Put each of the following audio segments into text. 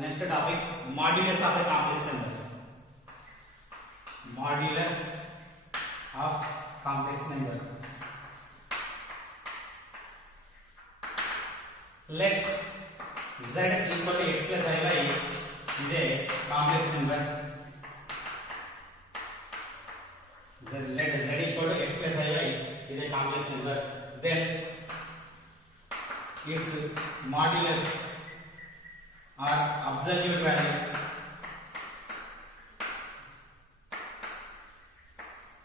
Next topic, modulus of a complex number. Modulus of complex number. Let z equal to x plus iy is a complex number. Let z equal to x plus iy is a complex number. Then its modulus or absolute value,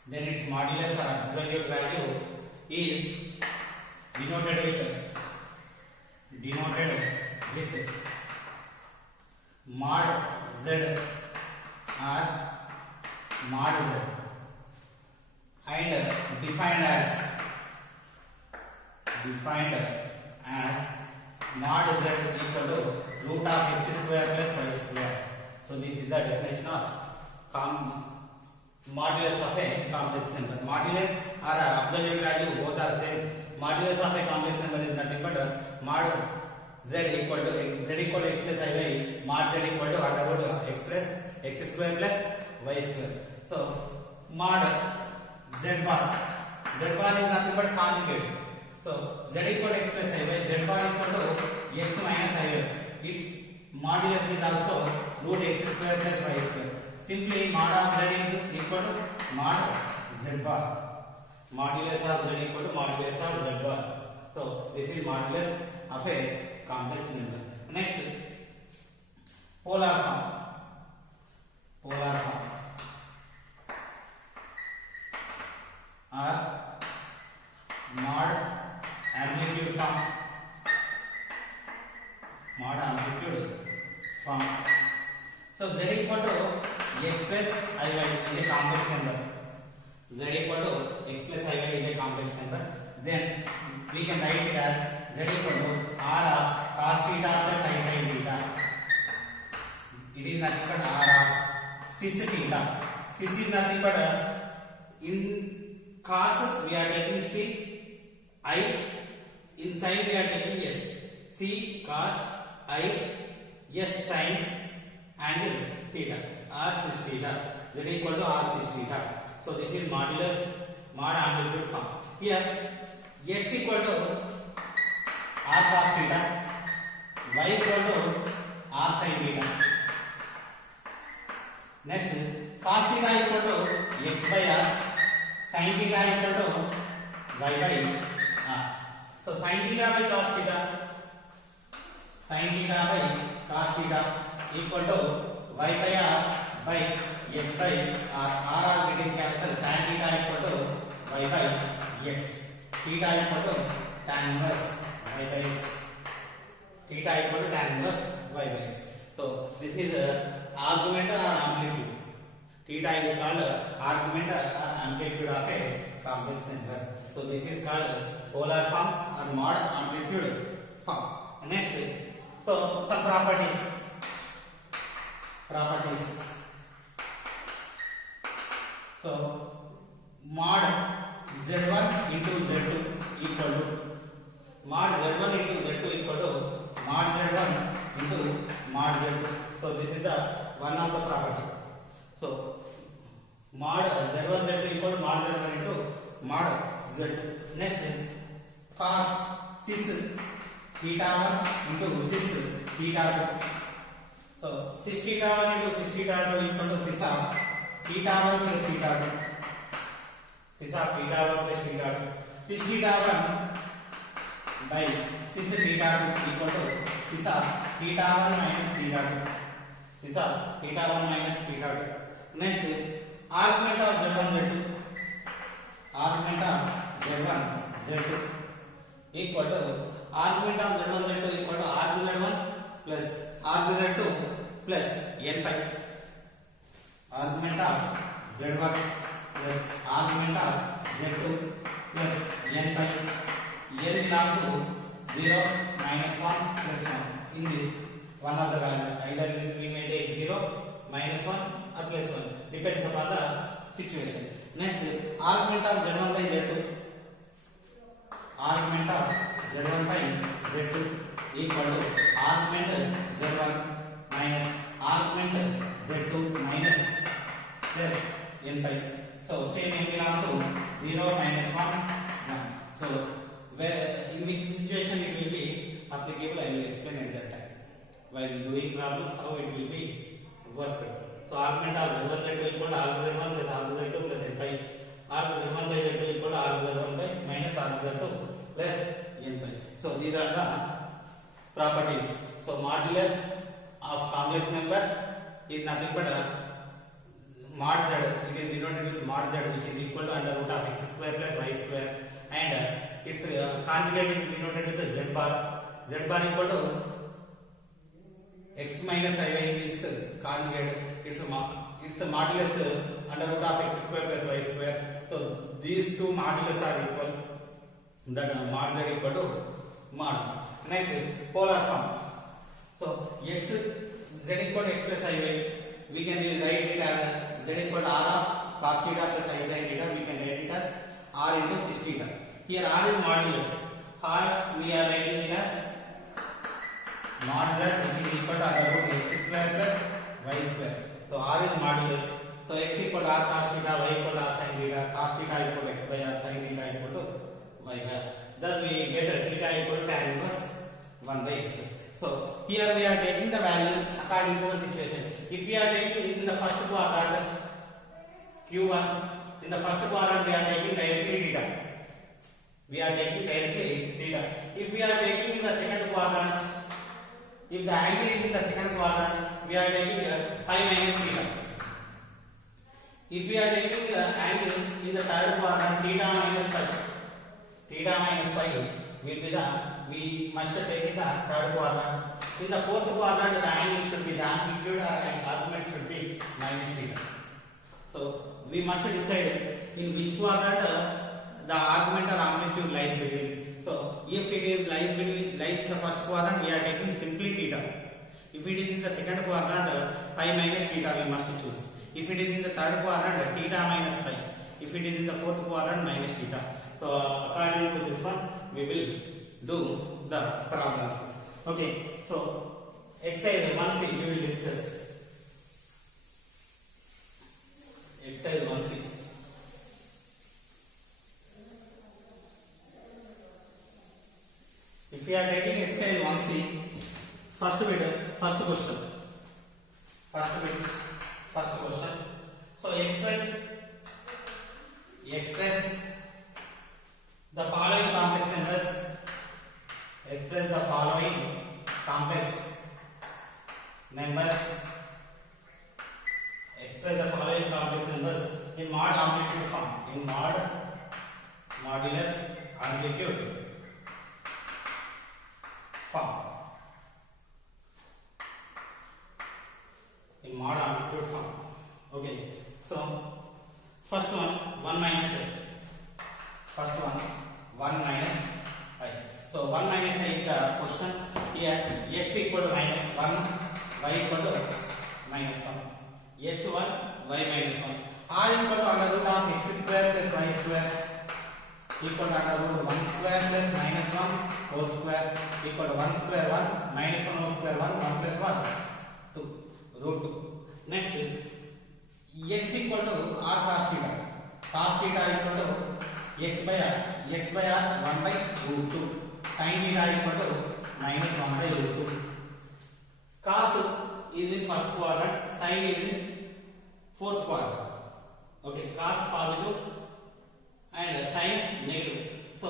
then its modulus or absolute value is denoted with mod z or mod z and defined as mod z equal to root of x square plus y square. So this is the definition of modulus of a complex number. Modulus or absolute value both are same. Modulus of a complex number is nothing but mod z equal to x plus iy, mod z equal to what about x square plus y square. So mod z bar is nothing but conjugate. So z equal to x plus iy, z bar equal to x minus iy. Its modulus is also root x square plus y square. Simply mod of z equal to mod z bar. Modulus of z equal to modulus of z bar. So this is modulus of a complex number. Next, polar form. Or mod amplitude form. So z equal to x plus iy is a complex number. Z equal to x plus iy is a complex number. Then we can write it as z equal to r of cos theta plus I sin theta. It is nothing but r of cis theta. Cis is nothing but in cos we are taking c, I in sin we are taking s. C cos I s sin angle theta, r cis theta. Z equal to r cis theta. So this is modulus mod amplitude form. Here x equal to r cos theta, y equal to r sin theta. Next, cos theta equal to x by r, sin theta equal to y by r. So sin theta by cos theta, equal to y by r by x by r. R are getting cancelled. Tan theta equal to y by x. Theta equal to tan inverse y by x. Theta equal to tan inverse y by x. So this is argument or amplitude. Theta is called argument or amplitude of a complex number. So this is called polar form or mod amplitude form. Next, so some properties. So mod z1 into z2 equal to mod z1 into z2 equal to mod z1 into mod z2. So this is the one of the property. So mod z1 z2 equal to mod z1 into mod z2. Next, cos cis theta 1 into cis theta 2. So cis theta 1 into cis theta 2 equal to cis of theta 1 plus theta 2. Cis of theta 1 plus theta 2. Cis theta 1 by cis theta 2 equal to cis of theta 1 minus theta 2. Cis of theta 1 minus theta 2. Next, argument of z1 z2. Argument of z1 z2 equal to argument of z1 z2 equal to arg z1 plus arg z2 plus n pi. Argument of z1 plus argument of z2 plus n pi. N belong to 0, minus 1 plus 1. In this, one of the value, either we may take 0, minus 1 or plus 1, depends upon the situation. Next, argument of z1 by z2. Argument of z1 by z2 equal to argument z1 minus while doing problems how it will be worked. So argument of z1 z2 equal to arg z1 plus arg z2 plus n pi. Arg z1 by z2 equal to arg z1 by minus arg z2 plus n pi. So these are the properties. So modulus of complex number is nothing but mod z. It is denoted with mod z, which is equal to under root of x square plus y square, and its conjugate is denoted with z bar. Z bar equal to x minus I y is its conjugate. It's modulus under root of x square plus y square. So these two modulus are equal. That mod z equal to mod. Next, polar form. So z equal to x plus I y. We can write it as z equal to r of cos theta plus I sin theta. We can write it as r into sis theta. Here r is modulus. R we are writing it as mod z, which is equal to under root x square plus y square. So r is modulus. So x equal to r cos theta, y equal to r sin theta, cos theta equal to x by r, sin theta equal to y by r. Thus we get theta equal to tan inverse 1 by x. So here we are taking the values according to the situation. If we are taking in the first quadrant q1, in the first quadrant we are taking directly theta. We are taking directly theta. If we are taking in the second quadrant, if the angle is in the second quadrant, we are taking pi minus theta. If we are taking the angle in the third quadrant, theta minus pi will be the, we must take in the third quadrant. In the fourth quadrant, the angle should be, the amplitude or argument should be minus theta. So we must decide in which quadrant the argument or amplitude lies between. So if it is lies in the first quadrant, we are taking simply theta. If it is in the second quadrant, pi minus theta we must choose. If it is in the third quadrant, theta minus pi. If it is in the fourth quadrant, minus theta. So according to this one, we will do the problems. Okay. So exercise 1C we will discuss. Exercise 1C. If we are taking exercise 1C, first question. So express the following complex numbers. Express the following complex numbers. Express the following complex numbers in mod amplitude form. In modulus amplitude form. In mod amplitude form. Okay. So first one 1 minus I. First one 1 minus I. So 1 minus I is the question. Here x equal to minus 1, y equal to minus 1. x1, y minus 1. R equal to under root of x square plus y square equal to under root 1 square plus minus 1 whole square equal to 1 square 1 minus 1 whole square 1 plus 1 2 root 2. Next, x equal to r cos theta. Cos theta equal to x by r 1 by root 2. Sin theta equal to minus 1 by root 2. Cos is in first quadrant, sin is in fourth quadrant. Okay, cos positive and sin negative. So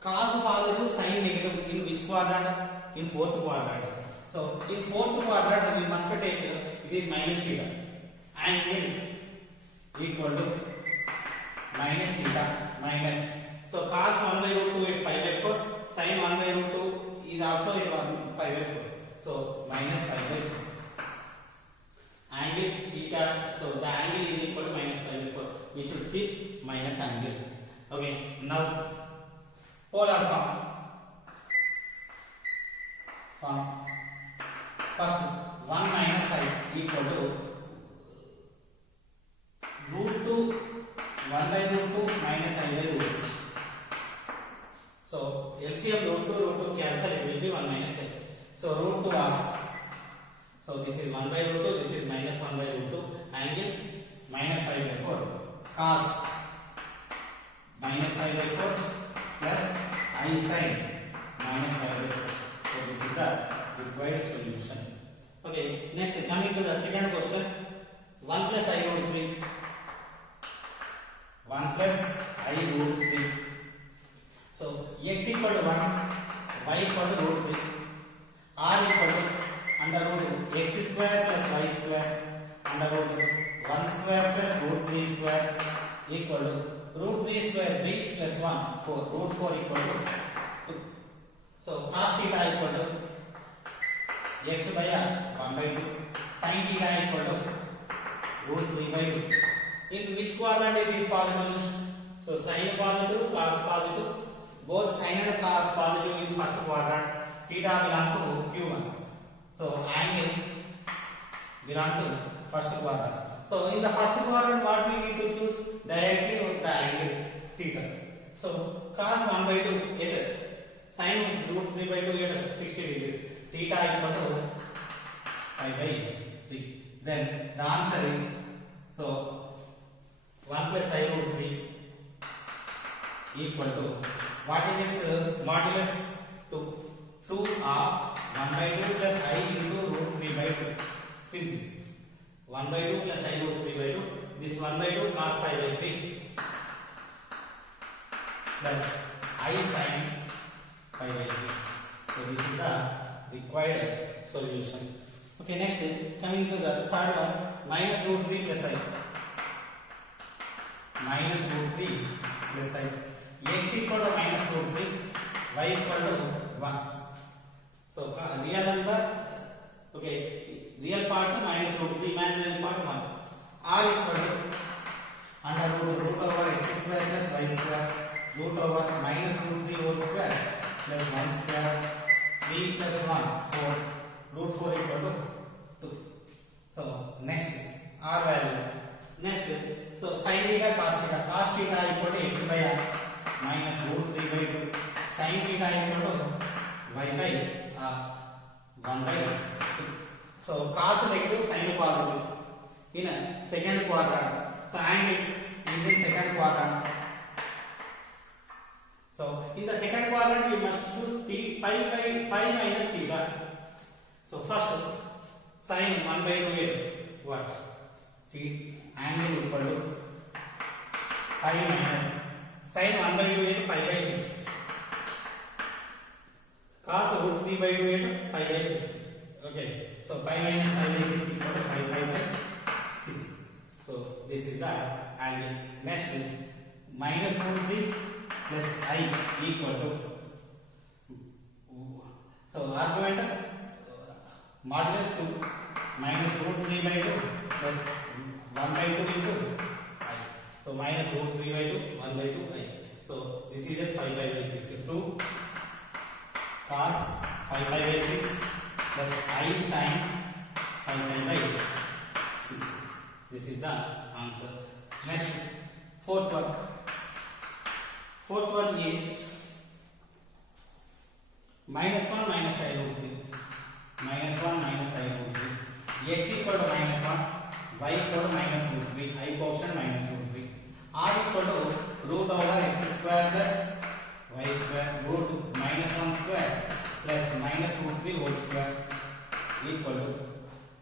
cos positive, sin negative in which quadrant? In fourth quadrant. So in fourth quadrant we must take it is minus theta. Angle equal to minus theta minus. So cos 1 by root 2 is pi by 4. Sin 1 by root 2 is also pi by 4. So minus pi by 4. Angle theta. So the angle is equal to minus pi by 4. We should keep minus angle. Okay. Now polar form. First 1 minus I equal to root 2 1 by root 2 minus I by root 2. So LCM root 2 cancel, it will be 1 minus I. So root 2 of. So this is 1 by root 2, this is minus 1 by root 2. Angle minus pi by 4. Cos minus pi by 4 plus I sin minus pi by 4. So this is the required solution. solution. Okay, next coming to the second question. 1 plus I root 3. 1 plus I root 3. So x equal to 1, y equal to root 3, r equal to under root x square plus y square under root 1 square plus root 3 square equal to root 3 square 3 plus 1 4, root 4 equal to 2. So cos theta equal to x by r 1 by 2, sin theta equal to root 3 by 2. In which quadrant it is possible? So sin positive, cos positive, both sin and cos positive in first quadrant, theta belong to Q1. So angle belong to first quadrant. So in the first quadrant, what we need to choose? Directly with the angle theta. So cos 1 by 2 it sin root 3 by 2 it 60 degrees. Theta equal to pi by 3. Then the answer is, so 1 plus I root 3 equal to, what is its modulus? 2 of 1 by 2 plus I into root 3 by 2. Simply 1 by 2 plus I root 3 by 2. This 1 by 2 cos pi by 3 plus I sin pi by 3. So this is the required solution. Okay, next coming to the third one, minus root 3 plus I. Minus root 3 plus I. X equal to minus root 3, y equal to 1. So real number, okay, real part minus root 3, imaginary part 1. R equal to under root over x square plus y square, root over minus root 3 whole square plus 1 square, 3 plus 1 4, root 4 equal to 2. So next R value. Next, so sin theta cos theta. Cos theta equal to x by r minus root 3 by 2. Sin theta equal to y by r 1 by 2. So cos negative, sin positive in a second quadrant. So angle is in second quadrant. So in the second quadrant you must choose pi minus theta. So first sin 1 by 2 is what? Angle equal to pi minus sin 1 by 2 is pi by 6. Cos root 3 by 2 is pi by 6. Okay. So pi minus pi by 6 equal to 5 pi by 6. So this is the angle. Next, minus root 3 plus I equal to, so argument modulus 2 minus root 3 by 2 plus 1 by 2 into I. So minus root 3 by 2, 1 by 2 I. So this is a 5 pi by 6. 2 cos 5 pi by 6 plus I sin 5 pi by 6. This is the answer. Next, fourth one. Fourth one is minus 1 minus I root 3. Minus 1 minus I root 3. X equal to minus 1. Y equal to minus root 3, I quotient minus root 3. R equal to root over x square plus y square, root minus 1 square plus minus root 3 whole square equal to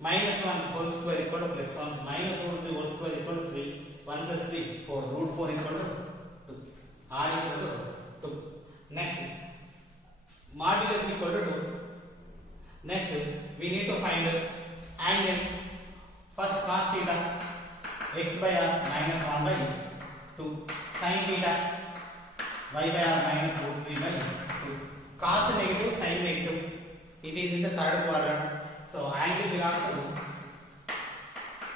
minus 1 whole square equal to plus 1, minus root 3 whole square equal to 3, 1 plus 3, 4, root 4 equal to 2. R equal to 2. Next, modulus equal to 2. Next, we need to find angle. First cos theta x by r minus 1 by 2, sin theta y by r minus root 3 by 2. Cos negative, sin negative, it is in the third quadrant. So angle belongs to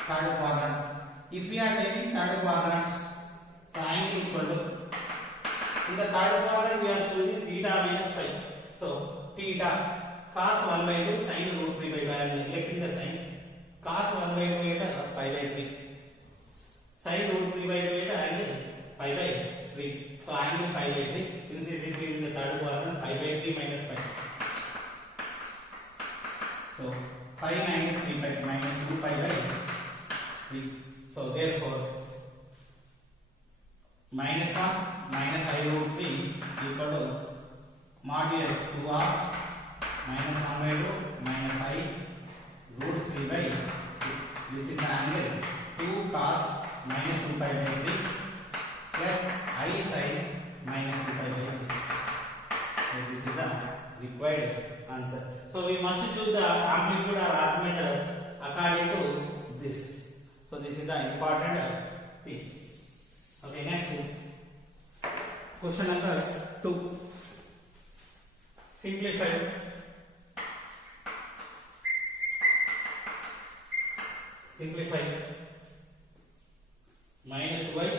third quadrant. If we are taking third quadrant, so angle equal to, in the third quadrant we are choosing theta minus pi. So theta cos 1 by 2 sin root 3 by 2, I am neglecting the sin. Cos 1 by 2 is pi by 3. Sin root 3 by 2 is angle pi by 3. So angle pi by 3. Since it is in the third quadrant, pi by 3 minus pi. So pi minus 3 pi minus 2 pi by 3. So therefore minus 1 minus I root 3 equal to modulus 2 of minus 1 by 2 minus I root 3 by 2. This is the angle 2 cos minus 2 pi by 3 plus I sin minus 2 pi by 3. So this is the required answer. So we must choose the amplitude or arcmeter according to this. So this is the important thing. Okay, next question number 2. Simplify. Simplify. Minus 2i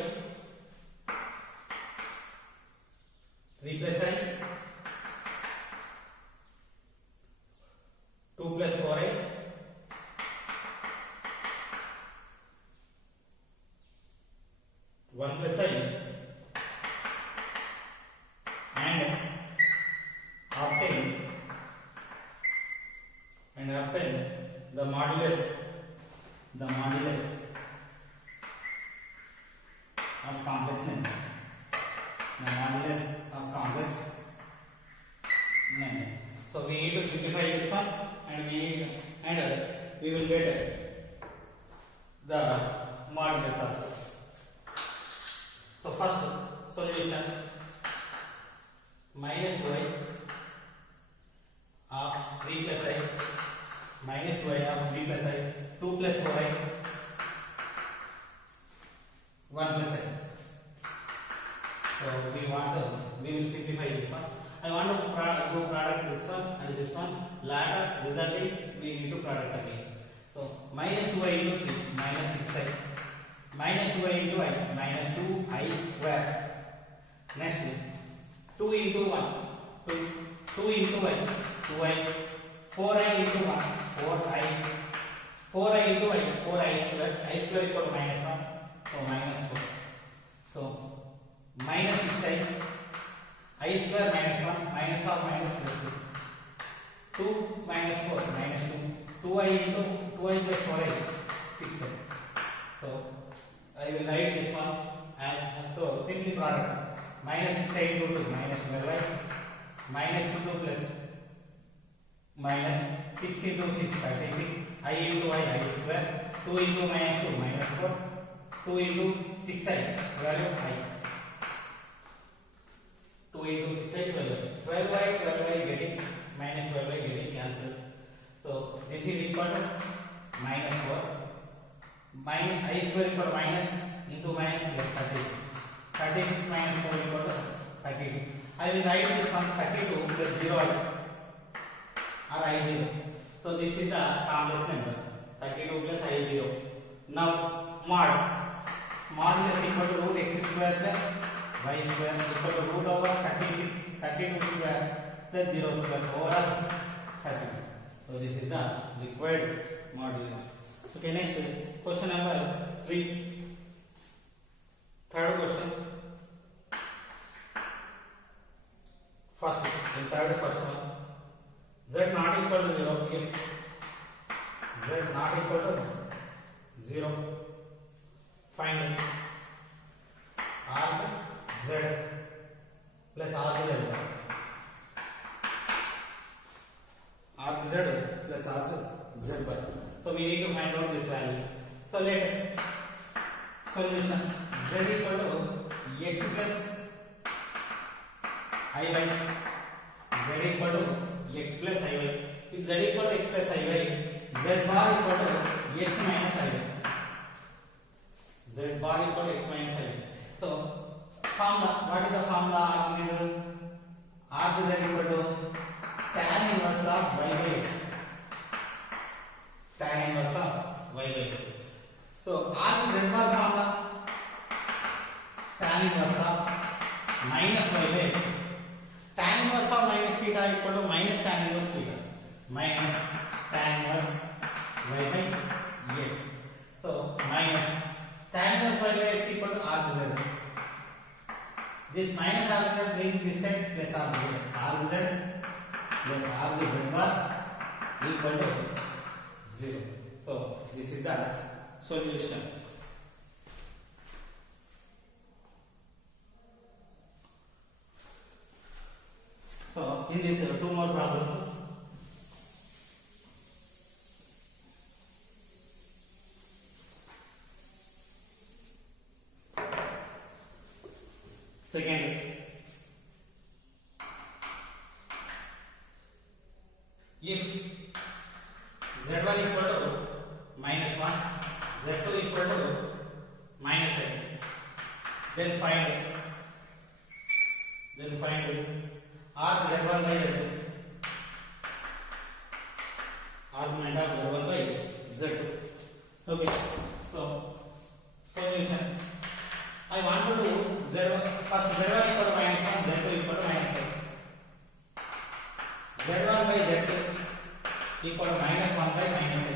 3 plus I 2 plus 4i 1 plus I and obtain the modulus of complex number. The modulus of complex number. So we need to simplify this one and we will get the modulus also. So first solution, minus 2i of 3 plus I minus 2i of 3 plus I 2 plus 4i 1 plus I. So we will simplify this one. I want to do product this one and this one. Later resulting we need to product again. So minus 2i into 3 minus 6i minus 2i into I minus 2i square. Next 2 into 1 2 into I 2i 4i into 1 4i 4i into I 4i square. I square equal to minus 1. So minus 4. So minus 6i I square minus 1 minus of minus plus 2 2 minus 4 minus 2 2i into 2i plus 4i 6i. So I will write this one as so simply product minus 6i into 2 minus 12i minus 2 plus minus 6 into 6 36 I into I square 2 into minus 2 minus 4 2 into 6i 12i 2 into 6i 12i getting minus 12i getting cancelled. So this is equal to minus 4 minus I square equal to minus into minus plus 36 minus 4 equal to 32. I will write this one 32 plus 0i or I0. So this is the complex number 32 plus I0. Now mod is equal to root x square plus y square equal to root over 32 square plus 0 square over 32. So this is the required modulus. Okay, next question number 3. Third question. First one. Z not equal to 0 if Z not equal to 0. Find arc Z plus arc Z. Arc Z plus arc Z bar. So we need to find out this value. So let solution Z equal to x plus iy. Z equal to x plus iy. If z equal to x plus iy, z bar equal to x minus iy. Z bar equal to x minus iy. So formula, what is the formula? Arc z equal to tan inverse of y by x. Tan inverse of y by x. So arc z bar formula tan inverse of minus y by x. Tan inverse of minus theta equal to minus tan inverse theta minus tan inverse y by x. So minus tan inverse y by x equal to arc z. This minus arc z brings this side plus arc z. Arc z plus arc z bar equal to 0. So this is the solution. So in this two more problems. Second, if z1 equal to -1, z2 equal to -8, then find arc z1 by z2, argument of z1 by z2. Okay, so solution. I want to do z1 first. Z1 equal to -1, z2 equal to -8. z1 by z2 equal to -1 by -8.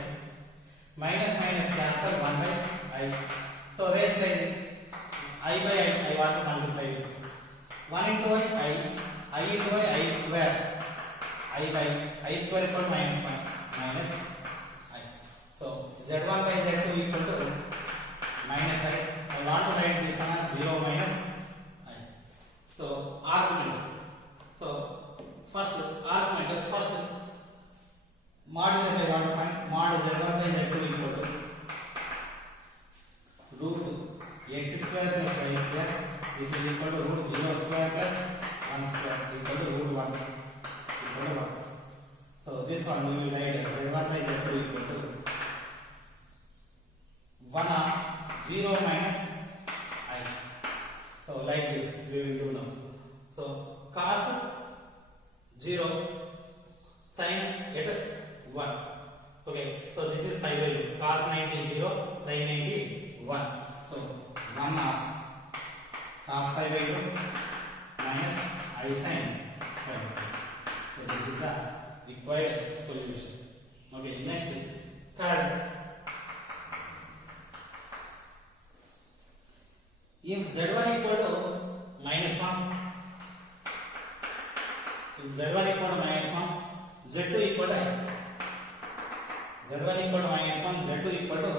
Minus minus cancel 1 by I. So raise like I by I want to multiply with 1 into I into I square. I by I square equal to -1 minus I. So z1 by z2 equal to minus I. I want to write this one as 0 minus I. So argument. So first argument, first modulus I want to find. Mod z1 by z2 equal to root x square plus y square. This is equal to root 0 square plus 1 square equal to root 1 equal to 1. So this one we will write z1 by z2 equal to 1 of 0 minus I. So like this we will do now. So cos 0 sin at 1. Okay, so this is pi by 2. Cos 90 0, sin 90 1. So 1 of cos pi by 2 minus I sin pi by 2. So this is the required solution. Okay, next third. If z1 equal to -1, if z1 equal to -1, z2 equal to z1 equal to -1, z2 equal to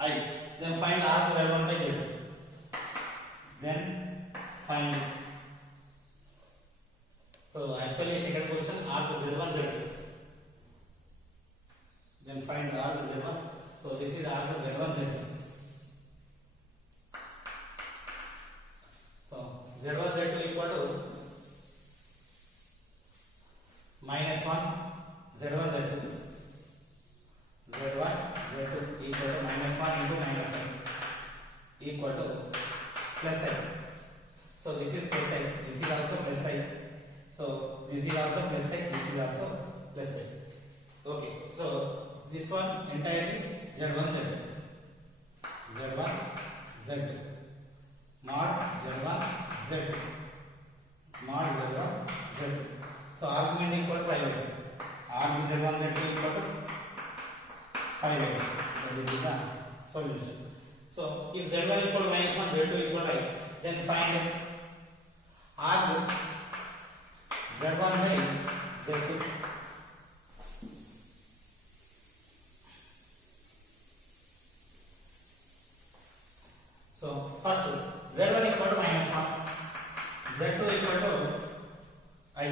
I. Then find arc z1 by z2. Then find. So actually second question arc z1 z2. Then find arc z1. So this is arc z1 z2. So z1 z2 equal to -1 z1 z2. z1 z2 equal to -1 into -1 equal to plus I. So this is plus I. This is also plus I. So this is also plus I. This is also plus I. Okay. So this one entirely z1 z2. z1 z2. Mod z1 z2. Mod z1 z2. So argument equal to pi by 2. Arc z1 z2 equal to pi by 2. So this is the solution. So if z1 equal to -1, z2 equal to I, then find arc z1 by z2. So first z1 equal to -1, z2 equal to I.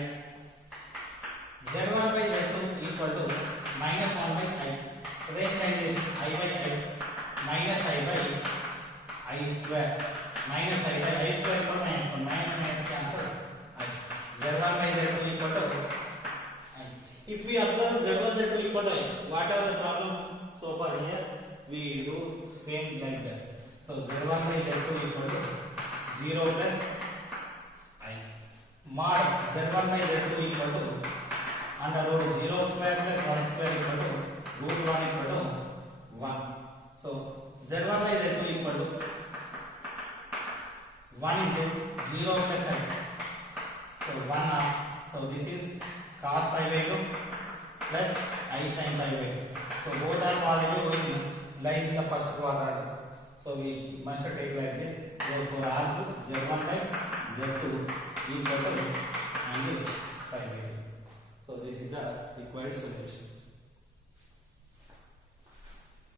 z1 by z2 equal to -1 by I. Raise like this I by I minus I by I square minus I by I square equal to -1 minus minus cancel I. z1 by z2 equal to I. If we observe z1 z2 equal to I, whatever the problem so far here, we do same like that. So z1 by z2 equal to 0 plus I. Mod z1 by z2 equal to under root 0 square plus 1 square equal to root 1 equal to 1. So z1 by z2 equal to 1 into 0 plus I. So 1 half. So this is cos pi by 2 plus I sin pi by 2. So both are positive, which lies in the first quadrant. So we must take like this. Therefore arc z1 by z2 equal to angle pi by 2. So this is the required solution.